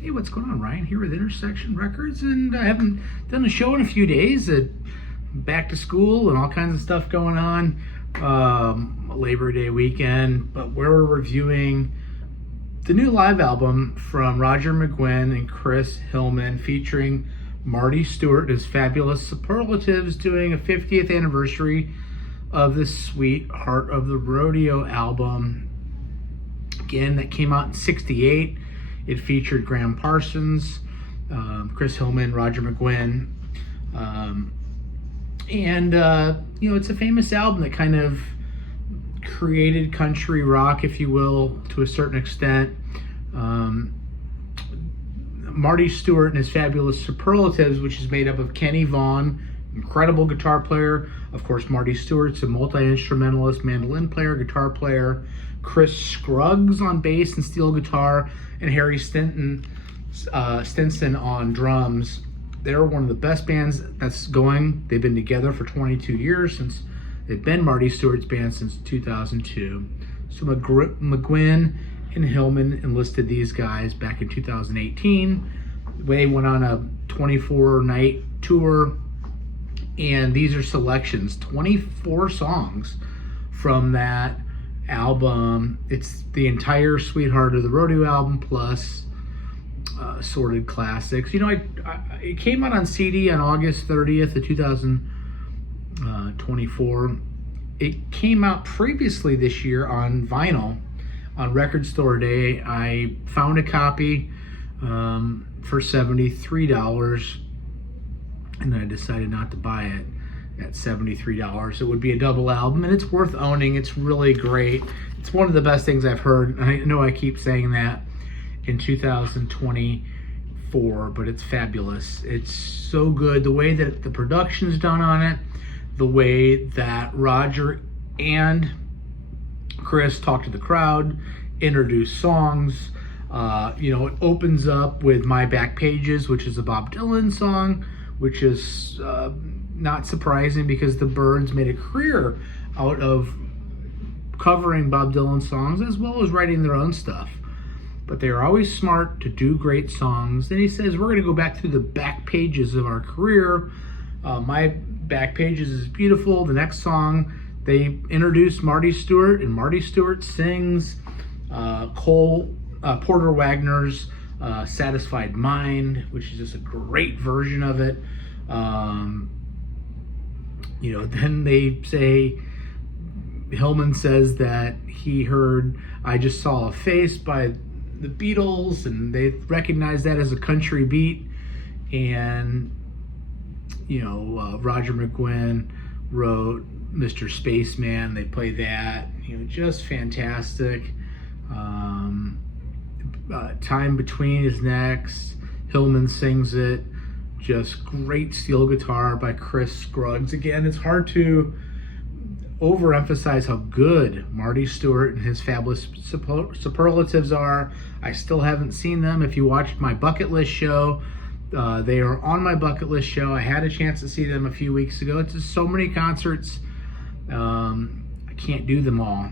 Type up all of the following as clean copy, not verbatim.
Hey, what's going on? Ryan here with Intersection Records, and I haven't done a show in a few days. Back to school and all kinds of stuff going on. Labor Day weekend, but we're reviewing the new live album from Roger McGuinn and Chris Hillman, featuring Marty Stuart and his fabulous superlatives, doing a 50th anniversary of the Sweet Heart of the Rodeo album. Again, that came out in '68. It featured Graham Parsons, Chris Hillman, Roger McGuinn. It's a famous album that kind of created country rock, if you will, to a certain extent. Marty Stuart and his fabulous superlatives, which is made up of Kenny Vaughan, incredible guitar player. Of course, Marty Stewart's a multi-instrumentalist, mandolin player, guitar player. Chris Scruggs on bass and steel guitar, and Harry Stinson on drums. They're one of the best bands that's going. They've been together for 22 years, since they've been Marty Stewart's band since 2002. So McGuinn and Hillman enlisted these guys back in 2018. They went on a 24-night tour, and these are selections, 24 songs from that album. It's the entire Sweet Heart of the Rodeo album plus assorted classics. It came out on CD on August 30th of 2024. It came out previously this year on vinyl on Record Store Day. I found a copy for $73, and then I decided not to buy it at $73. It would be a double album, and it's worth owning. It's really great. It's one of the best things I've heard. I know I keep saying that in 2024, but it's fabulous. It's so good. The way that the production's done on it, the way that Roger and Chris talk to the crowd, introduce songs. It opens up with My Back Pages, which is a Bob Dylan song, which is not surprising because the Byrds made a career out of covering Bob Dylan songs as well as writing their own stuff. But they are always smart to do great songs. Then he says, we're going to go back through the back pages of our career. My Back Pages is beautiful. The next song, they introduce Marty Stuart, and Marty Stuart sings Porter Wagner's Satisfied Mind, which is just a great version of it. Then they say, Hillman says that he heard I Just Saw a Face by the Beatles, and they recognize that as a country beat. And Roger McGuinn wrote Mr. Spaceman. They play that, just fantastic. Time Between is next. Hillman sings it. Just great steel guitar by Chris Scruggs. Again, it's hard to overemphasize how good Marty Stuart and his fabulous superlatives are. I still haven't seen them. If you watched my bucket list show, they are on my bucket list show. I had a chance to see them a few weeks ago. It's just so many concerts. I can't do them all.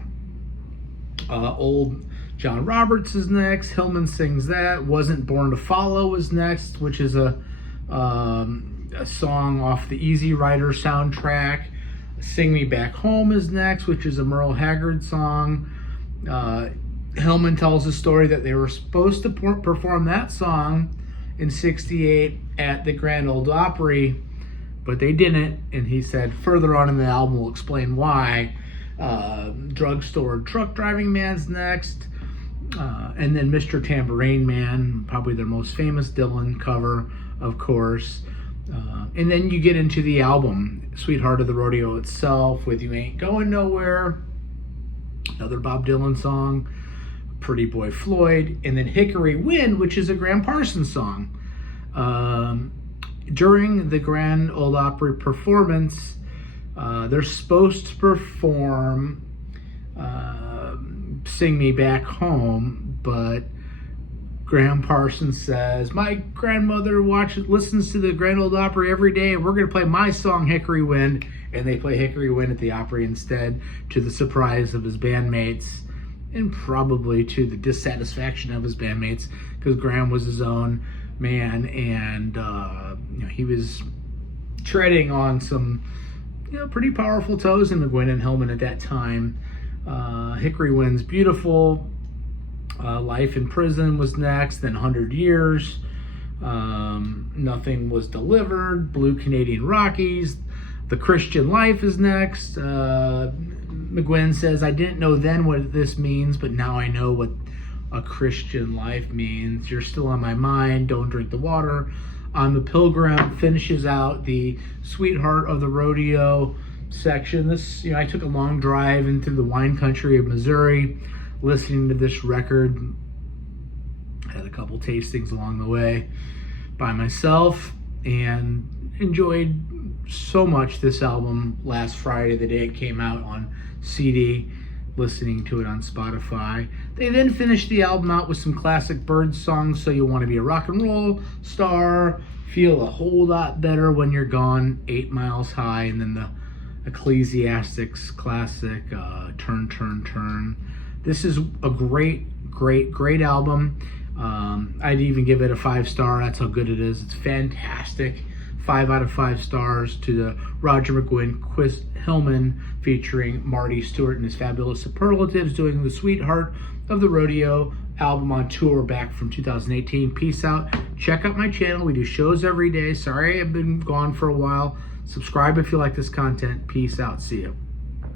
Old John Roberts is next. Hillman sings that. Wasn't Born to Follow is next, which is a song off the Easy Rider soundtrack. Sing Me Back Home is next, which is a Merle Haggard song. Hillman tells the story that they were supposed to perform that song in '68 at the Grand Ole Opry, but they didn't, and he said further on in the album we'll explain why. Drugstore Truck Driving Man's next, and then Mr. Tambourine Man, probably their most famous Dylan cover, of course. And then you get into the album, Sweet Heart of the Rodeo itself, with You Ain't Going Nowhere, another Bob Dylan song, Pretty Boy Floyd, and then Hickory Wind, which is a Graham Parsons song. During the Grand Ole Opry performance, they're supposed to perform Sing Me Back Home, but Graham Parsons says, my grandmother listens to the Grand Ole Opry every day, and we're going to play my song Hickory Wind, and they play Hickory Wind at the Opry instead, to the surprise of his bandmates. and probably to the dissatisfaction of his bandmates, because Graham was his own man, and he was treading on some pretty powerful toes in McGuinn and Hillman at that time. Hickory wins Beautiful. Life in Prison was next, then 100 Years. Nothing Was Delivered. Blue Canadian Rockies. The Christian Life is next. McGuinn says, I didn't know then what this means, but now I know what a Christian life means. You're Still on My Mind. Don't Drink the Water. On the Pilgrim finishes out the Sweetheart of the Rodeo section. This, I took a long drive into the wine country of Missouri, listening to this record. Had a couple tastings along the way by myself, and enjoyed so much this album last Friday, the day it came out on CD, listening to it on Spotify. They then finished the album out with some classic Birds songs, So You Want to Be a Rock and Roll Star, Feel a Whole Lot Better When You're Gone, 8 Miles High, and then the Ecclesiastics classic, Turn, Turn, Turn. This is a great album. I'd even give it a 5-star. That's how good it is. It's fantastic. 5 out of 5 stars to the Roger McGuinn, Chris Hillman, featuring Marty Stuart and his fabulous superlatives, doing the Sweetheart of the Rodeo album on tour back from 2018. Peace out. Check out my channel. We do shows every day. Sorry I've been gone for a while. Subscribe if you like this content. Peace out. See you.